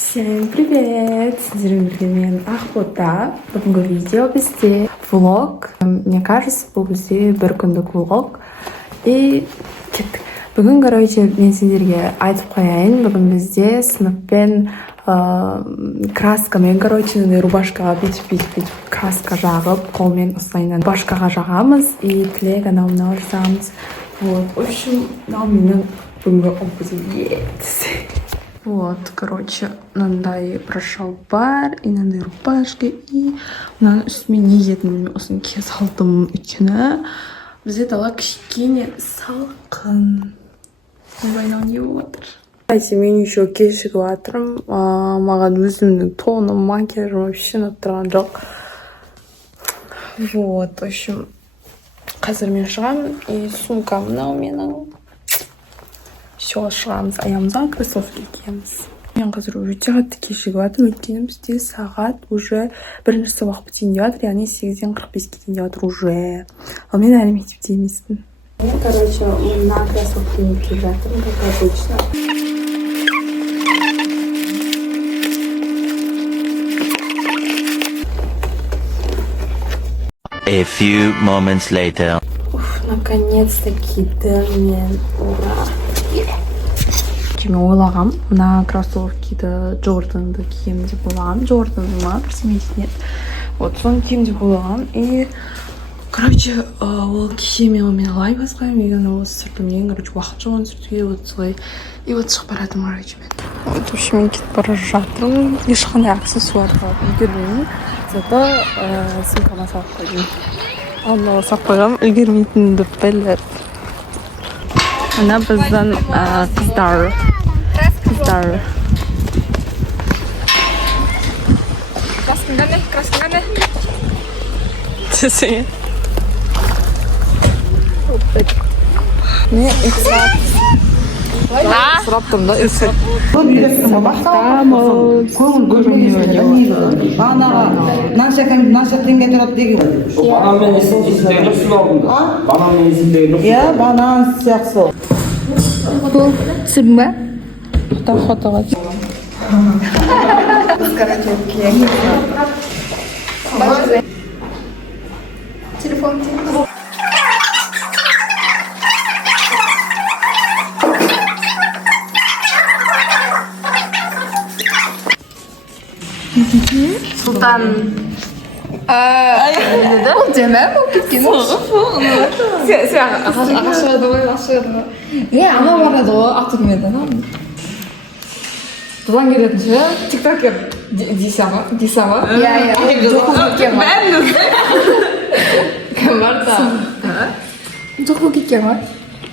Всем привет! Сіздермен бірге мен Ақбота. Бүгінгі видео бізде влог. Мне кажется, бұл бізде бір күндік влог. И кеттік. Бүгін, мен сендерге айтып қояйын. Бүгін бізде сыныппен краскамен, рубашкаға бүйтіп краска жағып, қолмен ұстайынан рубашкаға жағамыз. И тілек анау жазамыз. Вот, в общем, менің бүгінгі образы. Вот, мынандай прошалбар, и мынандай рубашка, и мынаның үстіме не киетінімді осыны кие салдым. Өйткені бізде дала кішкене салқын. Ойбайнау не болып жатыр. Мен еще кешігіп жатырмын. Маған өзімнің тоным, макияжым вообще ұнап тұрған жоқ. Вот, в общем, қазір мен шығамын, и сумкам мынау менің. Все, шығамыз, аямызға кроссовки киеміз. Мен қазір өте қатты кешігіп жатырмын, өйткені бізде сағат уже бірінші сабақ бітейін деп жатыр, яғни 8-ден 45-ге дейін деп жатыр уже. Ал мен әлі мектепте емеспін. Мен, мына кроссовкимен киіп жатырмын, как обычно. A few moments later. Наконец-то кидім мен, ура! Мен ойлағам, мына кроссовкиді Джорданды кием деп ойлағам. Джорданды ма, білмейсің нет. Вот, соны кием деп ойлағам. И, ол кеше мен онымен лай басқайым, егін осы сұртымнен, уақыт жоғын сүртуге вот солай. И вот шығып баратым, мен. Вот, в общем, мен кетіп бара жатырмын. Ешқандай аксессуарға үлгермеймін. Зато сумкама салып қойдым. Алла салып қойғам, үлгермейтінімді біліп. Ана біздің қыздар. Краскың қандай? Түсіңе. Не, сұрап тұрмын да, банан сияқты. Бұл түсірдің ба? Фотоға. Телефон. Сұлтан. Бұл деме бұл кеткен. Сен ағашығады ғой. Ана барады ғой, ақтығымеді. Бұдан келетін ше, тик-токер дейсі ма? Жоқыл кеткен ма? Кім бар да? Жоқыл кеткен ма?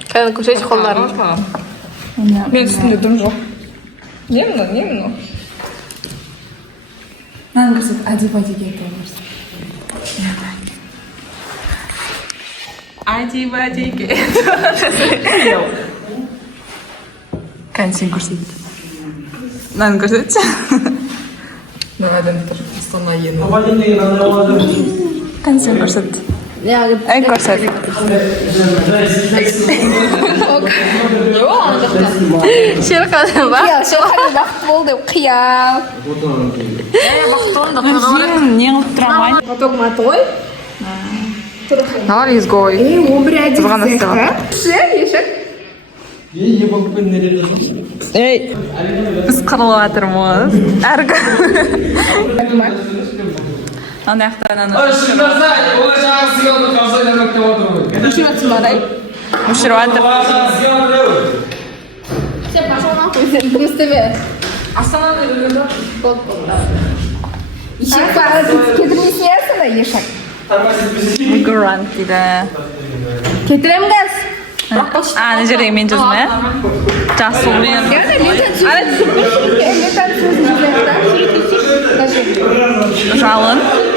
Қайдан көшейші қолдарын? Мен үстінде дым жоқ. Не мұны? Маған көрсет, әдеп-әдеге айтамыз. Әдеп-әдеге. Кән сен көрсет. Маған көрсет. Маған тұр, ұстана ені. Кән сен көрсет. Әй көрсет. Шерқадан ба? Шерқадан бақыт болды, қиял. Не қылып тұрамайын? Поток маты ғой? Налар езгой. Тұзған астыға. Ешек? Ей, біз қырылып атырмыз. Әргі. Ана яқтан ана. Мүшір өтсін барай? Мүшір өтір. Сен пошел нахуй, сен дым істеме. Астананы өлді. Ешек бары кетірмесін ерсін да, ешек. Грант дейді. Кетірем газ? Ана жердегі мен жазым, ә? Жасыл мен.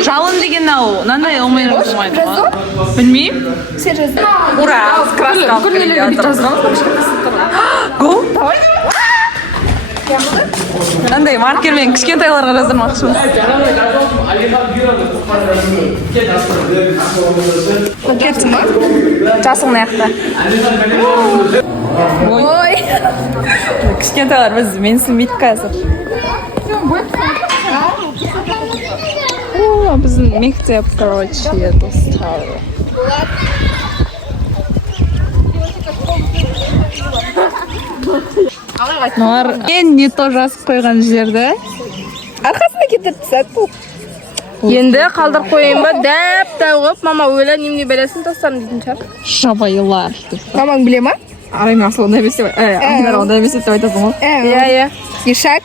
Жалын деген ау, нандай олмайын жазылмайды ғой? Білмейм? Сен жаздың? Ура, краска алып келе жатыр. Гол? Нандай маркермен кішкентайларға жаздырмақшымыз. Кетсің ба? Жасыл маяқта. ой кішкентайлар бізді менсінбейді қазір о біздің мектеп короче достар олар мен не то жазып қойған жерді арқасына кетіріп тастады бұл енді қалдырып қояйын ба дәп тауып мама өлә немене бәлесін тастадым дейтін шығар жабайылар мамаң біле ма арайың асыл ондай емес деп айдар ондай емес деп айтасың ғой иә ешак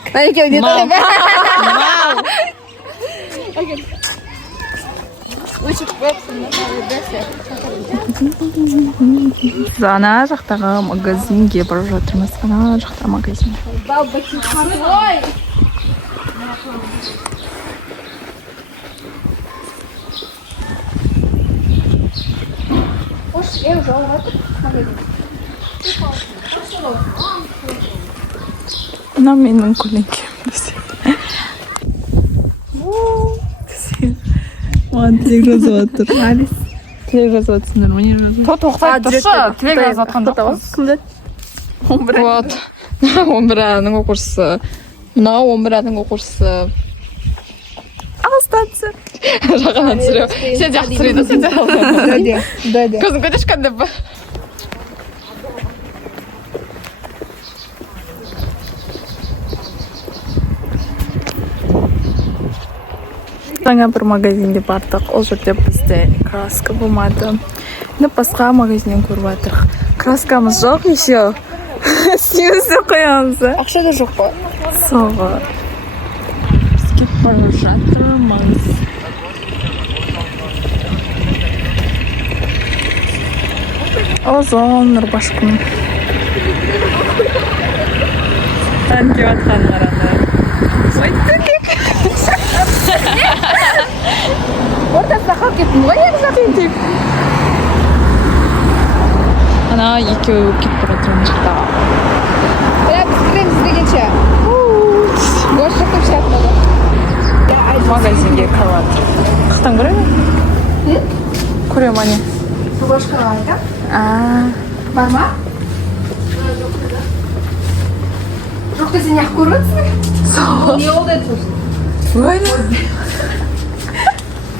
біз ана жақтағы магазинге барып жатырмыз ана жақта магазин мына менің көлеңкем маған тілек жазып жатыр тілек жазып жатсыңдар ма не жазып тоқтап тұршы тілек жазып жатқан жоқпыз кім біледі вот 11-ның оқушысы мынау 11-ның оқушысы алыстан түсір жағынан түсіре сен жақсы түсіреді сен жақсы көзің көтерші кәдімгі ба жаңа бір магазинге бардық ол жерде бізде краска болмады енді басқа магазиннен көріп жатырық краскамыз жоқ еще істейміз деп қоямыз ақша да жоқ па соға біз кетіп бара жатырмыз озон нұрбашкүн ән келіп жатқан қараңдар ортасына қалып кеттім ғой екі жақ тентек ана екеуі кетіп бара жатыр мына жақта бірақ біз кіреміз дегенше орыс жоқ деп сияқты магазинге кіріп жатыр қақтан көре ме көре ма не рубашкаға айтам бар ма жоқ десе неғып көріп жатсың не болды еді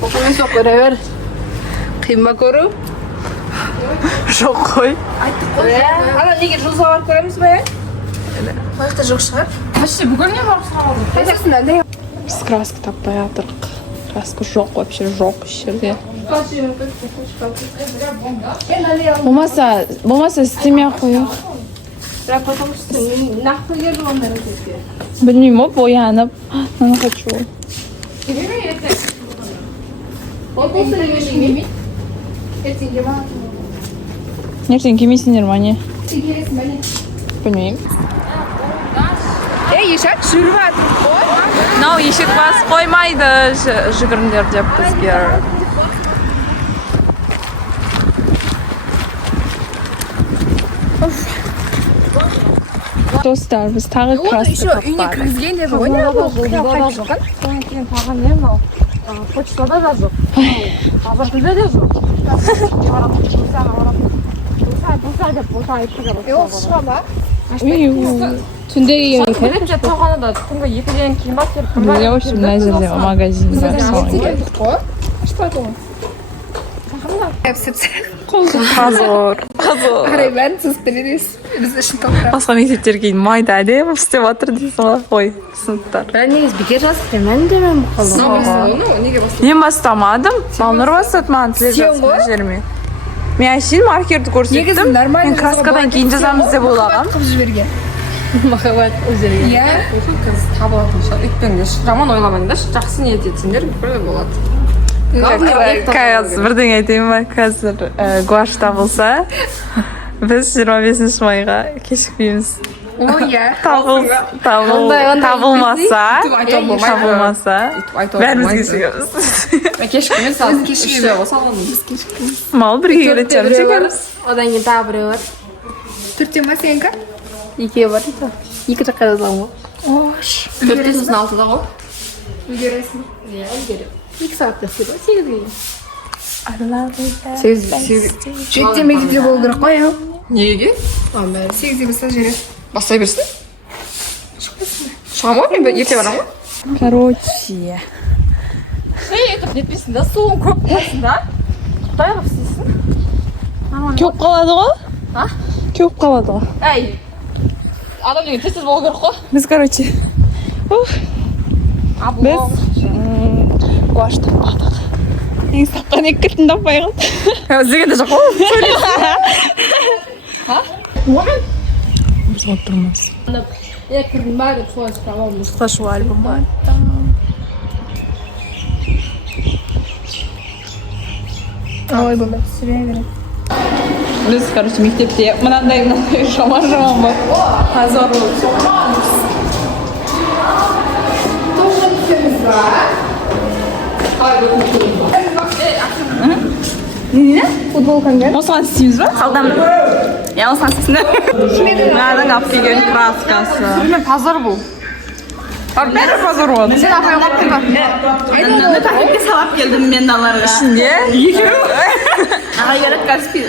оқымен соқ көре бер қиын ба көру жоқ қой айттық қой ана неге жұлдызға барып көреміз ба ол жақта жоқ шығар почти бүкіл не барып салды қайсысында біз краска таппай жатырық краска жоқ вообще жоқ еш жерде болмаса істемей ақ қояйық бірақ потому что нақты жерді ондай білмеймін ғой боянып мынаны хочу ертең келмейсіңдер ма не білмеймін ешек жүріп жатыр ғой мынау ешек басып қоймайды жүгіріңдер деп бізге достар біз тағы краска таппадық кіргізген деп ғой почтада да жоқ қазір тілде де жоқ осы шыға ма түнде келген тоғанада түнгі 2-ден кейін бас беріп в общем мына жерде магазин бар соған келдік қой ашпайды ғой қазір қарай бәрін сіз білесіз біз үшін толтырамыз басқа мектептер кейін майда әдемі істеп жатыр дейсің ғой сыныптар бірақ негізі бекер жазып мен демем мен бастамадым балнұр бастады маған тілек жазып мына жеріме мен әшейін маркерді көрсеттім мен краскадан кейін жазамыз деп ойлағанмын қылып жіберген махаббат өздеріңе иә қазір табылатын шығар өйтпеңдерші жаман ойламаңдаршы жақсы ниет етсеңдер бүкіл болады қазір бірдеңе айтайын ба қазір гуашь табылса біз 25 майға кешікпейміз табылмаса бәріміз кешігеміз кешігеміз мал бірге келетін шығармыз одан кейін тағы біреу бар төрттен ба сенікі екеуі бар дейді екі жаққа жазамын ғой төртте сосын алтыда ғой үлгересің иә үлгерем 2 сағатта істейді ғой 8-ге дейін жетте мектепте болу керек қой неге? Анда 8-де бастап жібереді. Бастай берсін. Шығамын ғой, мен ерте барамын ғой. Короче. Етіп нетпейсің да, суың көп болсын да. Құдай қып істейсін. Көп қалады ғой? А? Көп қалады ғой. Әй, адам деген тез болу керек қой. Біз, короче, біз гуашь таппадық. Ең саққан екі кілтін таппай қалды. Іздеген де жоқ қой. Біз отырмыз. Слышу альбомы. Ой, бұл біз, короче, мектепте мынандай жаман бар. Позор не? Футболкаңа? Осыған істейміз ба? Қалдам. Я осыған істейсің. Мынадан алып келген краскасы. Мен пазар бұл. Бәрі позор болды. Сен апай алып келді. Мен пакетке салап келдім мен даларға. Ішінде? Ағай керек Каспий.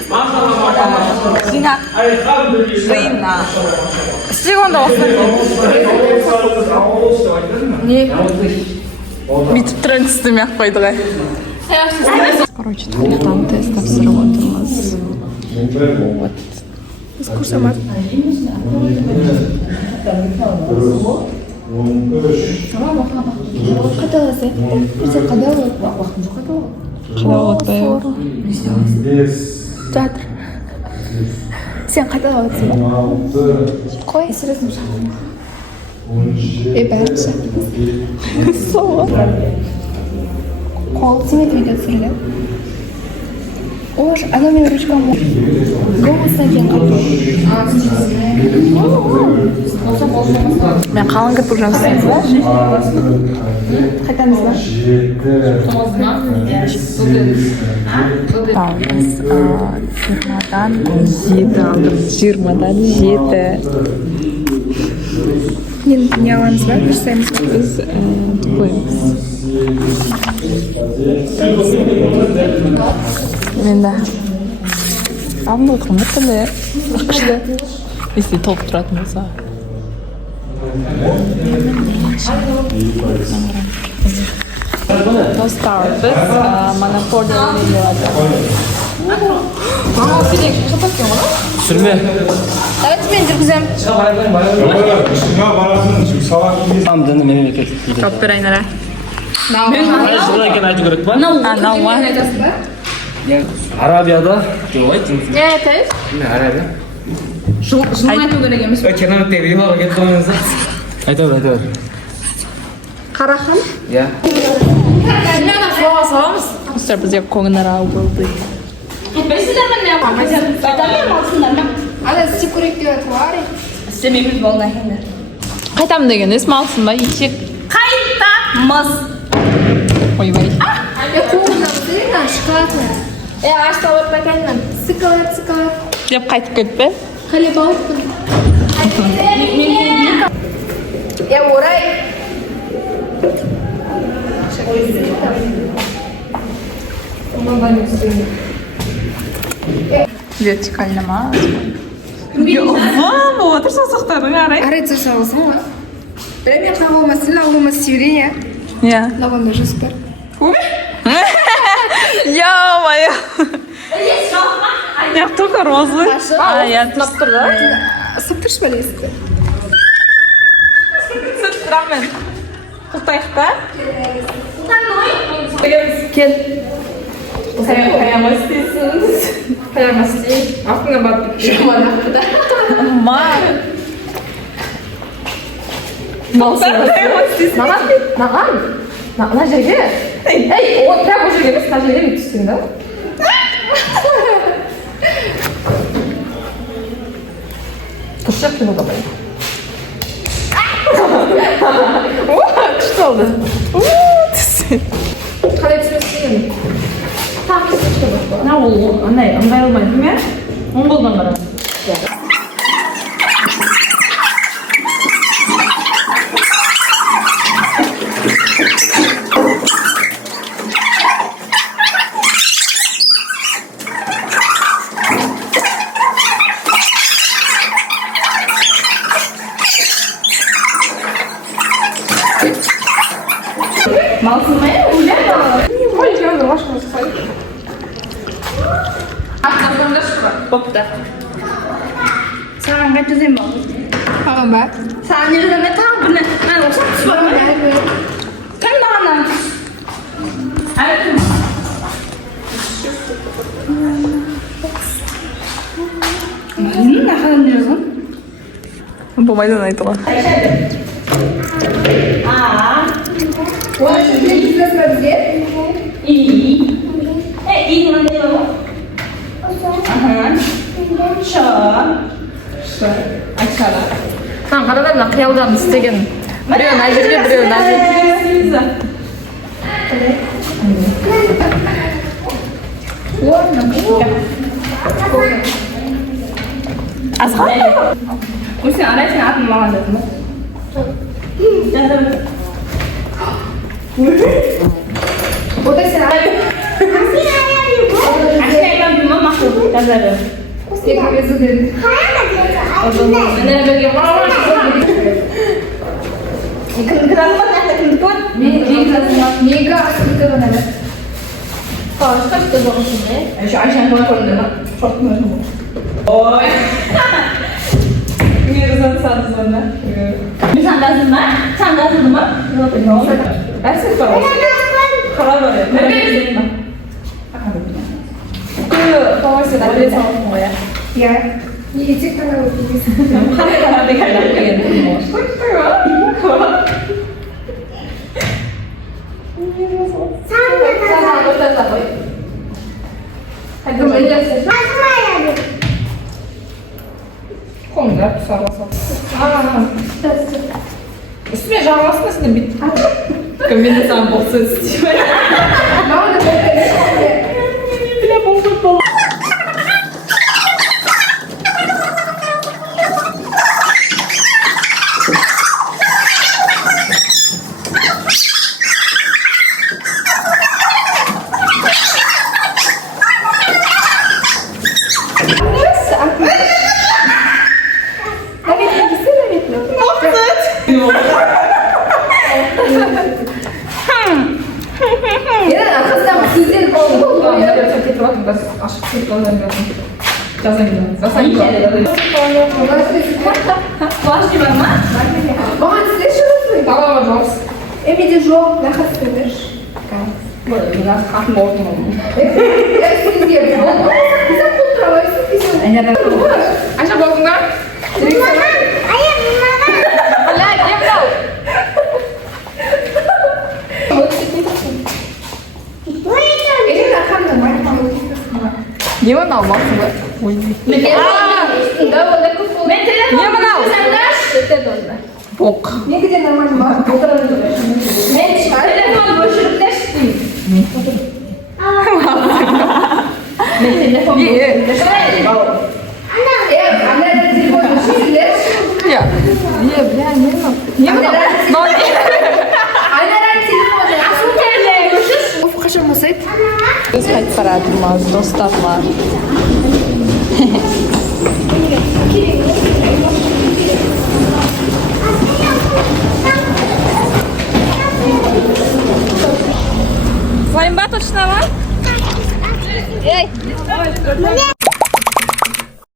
Жинақ. Жиынна. Істейік онда осы. Не? Бүйтіп тренд істемей ақ қойды ғой. Короче, тоқтан тест тапсырып отырмыз. Вот. Экскурсия. Театр. Сен қайталап отырсың ба? Қой, сіресім шақырма. Бәрін шақырмыз. Қол тимет видео түсірілі. Ош, ана мен ручкам. Голосына дейін Мен қалың кірпік жұмыстаймыз ба? қайтамыз ба? Біз 20-дан 7 алдық. 20-дан 7. Енді не аламыз ба? Жасаймыз ба? Біз қойымыз. Мен да. Алдын отырмын өттілі. Ақшыда. Если толып тұратын болса. Достар, біз монополия болады. Мама сидек, что такое? Сүрме. Давайте мен жүргіземін. Діні мемлекеттік дейді. Топтыр айнара. Шынын екен айту керек па? Науа. Арабияда жоқ айт. Не айтайыз? Арабия. Шынын айту керек емес. Кереметтегі вилаға кетіп қалмаңыз. Айта бер. Қарахан? Иә. Мен суға саламыз. Достар, бізге көңінара болды. Кетпейсіздер мен не yapamazsın? Adamı alsınlar mı? Ана істеп көрейік деп жатыр ғой. İstemeyimiz bolna hendir. Қайтам деген есім алсын ба? Ешек. Қайтамыз. Ойбай. Қолында бұдырына шықатын. Ашта отпай кәдімін. Сықалап. Деп қайтып кетпе. Қалеп алыппын. Орай. Вертикально ма? Ва, вот, что сақтардың арай. Арай жасалысың ғой. Бірақ мен қағылма, сен алуыма севрение. Я. Лағанда жоспар. Ё-моё. Я только розы. А, я тұстыр да? Сыптыршы бәле есті. Сүттірамен. Құттайық та? Кел. Қаяма істейсіңіз. Қаяма істейін. Ақтыңа барып жаман ақыда. Мар. Наған? Мына жерге? Ей, о, прям о жерге емес, мына жерге бүйтіп түстің да? Күшті кино давай. Күшті oldu. Қалай түсіресің? Так, түсіресің башқа. На ол, андай ыңғайлы ме? Оң қолдан қара. Malzemeye uyuyor. Koy canım, başka bir şey. Aklımda şu var. Bopta. Sen kaç yüzeyim oldu? Tamam bak. Sen nerede ne tam bu ne? Ben olsam şu var. Kan bana. Evet. Ne kadar diyorsun? Babaydan aydılar. Ulan şu bir güzel söyledi. İyi. İyi mi ne var? Aha. Açara. Sen karalarla kıyavdan isteyen. Biliyor Nazir'e biliyor Nazir'e. Azhar. Mesti ana sih aku mau ada tuh. O da sen abi. Aslında ben bilmem mahkum. Kazarım. Tekrar özür dilerim. Bener bener orang kenapa nggak kentut? Mega asli kadar evet. Kaçta işte bu şimdi? Şu Ayşen falan koydu. Çok mu? Oy. Yürüsen sen sonra. Sen lazım mı? Sen lazım mı? Yok. Ben siz var. Karar ver. Nereye gidiyorsun? 그 방울씨 날려서 뭐야? Ya. Yiyecek kadar oturuyorsun. 하늘에 갈라지겠네 뭐. 자, 어쩌다 뭐. Hadi öyle. 콩 내가 썰어서. 아, üstüme jarlasmasını bit. Gömünü sen boksun istiyor. Ne oldu böyle? Bile bol. Ya arkasından sizin oldu. Ben de çok kötü bakın. Ben aşık çocuklarla yazamıyorum. Başlayayım ama. Mama size şurası. Tamam Ross. Emide jo ne hastadır? Böyle biraz kalkma oldum. Ya siz diye oldu. Güzel kontrolürsün bizim. Ayşe bozun lan. Olha, quebrou. Elim arkamda var. Niye bana almazsın be? Niye bana al? Bok. Ne kadar normal var. Telefon boşluk deştim. Telefon Eğer anneler telefonu düşünürler. Ya. Niye bana? Anneler telefonu. Of kaçırmasaydı. Biz kaç para atmaz, dostlar. Своим баточного? Эй!